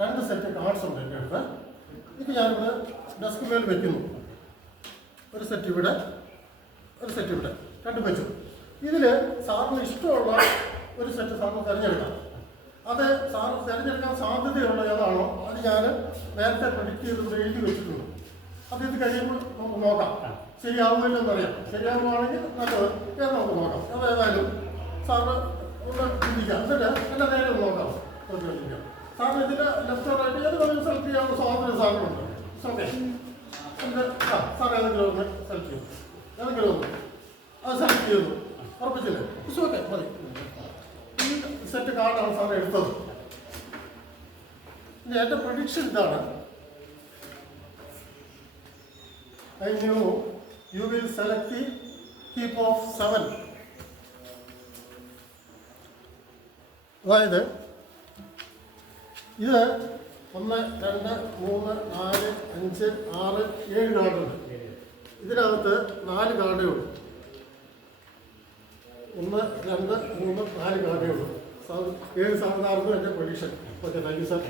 രണ്ട് set cards ഉണ്ട് എൻ്റെ അടുത്ത്. ഇത് ഞാനിവിടെ ഡെസ്ക് മേൽ വയ്ക്കുന്നു. ഒരു സെറ്റ് ഇവിടെ, ഒരു സെറ്റ് ഇവിടെ, രണ്ടും വെച്ചു. ഇതിൽ സാറിന് ഇഷ്ടമുള്ള ഒരു സെറ്റ് സാറിന് തിരഞ്ഞെടുക്കാം. അത് സാറിന് തിരഞ്ഞെടുക്കാൻ സാധ്യതയുള്ള ഏതാണോ അത് ഞാൻ നേരത്തെ പ്രൊഡിക്റ്റ് ചെയ്ത് എഴുതി വെച്ചിട്ടുണ്ട്. അത് ഇത് കഴിയുമ്പോൾ നമുക്ക് നോക്കാം, ശരിയാവുമല്ലെന്നറിയാം. ശരിയാവുകയാണെങ്കിൽ നല്ലത് ഏത് നമുക്ക് നോക്കാം. അതേതായാലും സാറിന് ഒന്ന് ചിന്തിക്കാം, എന്നിട്ട് എൻ്റെ നേരെ ഒന്ന് നോക്കാം. ചിന്തിക്കാം സാറിന് ഇതിൻ്റെ ലെഫ്റ്റ് റൈറ്റ് ഏത് വേണമെങ്കിലും സെലക്ട് ചെയ്യാനുള്ള സ്വാതന്ത്ര്യം സാറിനുണ്ട്. ഓക്കെ, എൻ്റെ സാർ ഏതെങ്കിലും ഒന്ന് സെലക്ട് ചെയ്യും, ഏതെങ്കിലും ഒന്ന് അത് സെലക്ട് ചെയ്യുന്നു. ഉറപ്പിച്ചില്ലേ? ഓക്കെ, മതി. ഈ സെറ്റ് കാർഡാണ് സാർ എടുത്തത്. ഇനി എൻ്റെ പ്രൊഡിക്ഷൻ ഇതാണ്. I knew you will select the heap of 7. അതായത് ഇത് 1, 2, 3, 4, 5, 6, 7 കാർഡുണ്ട്. ഇതിനകത്ത് 4 കാർഡേ ഉള്ളൂ. 1, 2, 3, 4 കാർഡേ ഉള്ളൂ. 7 സാറിനായിരുന്നു എൻ്റെ prediction. Okay, thank you sir.